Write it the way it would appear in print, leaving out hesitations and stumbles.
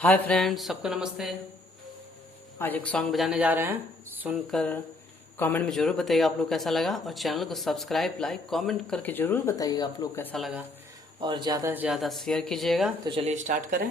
Hi friends, सबको नमस्ते। आज एक सॉन्ग बजाने जा रहे हैं, सुनकर कमेंट में ज़रूर बताइएगा आप लोग कैसा लगा, और चैनल को सब्सक्राइब लाइक कमेंट करके ज़रूर बताइएगा आप लोग कैसा लगा, और ज़्यादा से ज़्यादा शेयर कीजिएगा। तो चलिए स्टार्ट करें।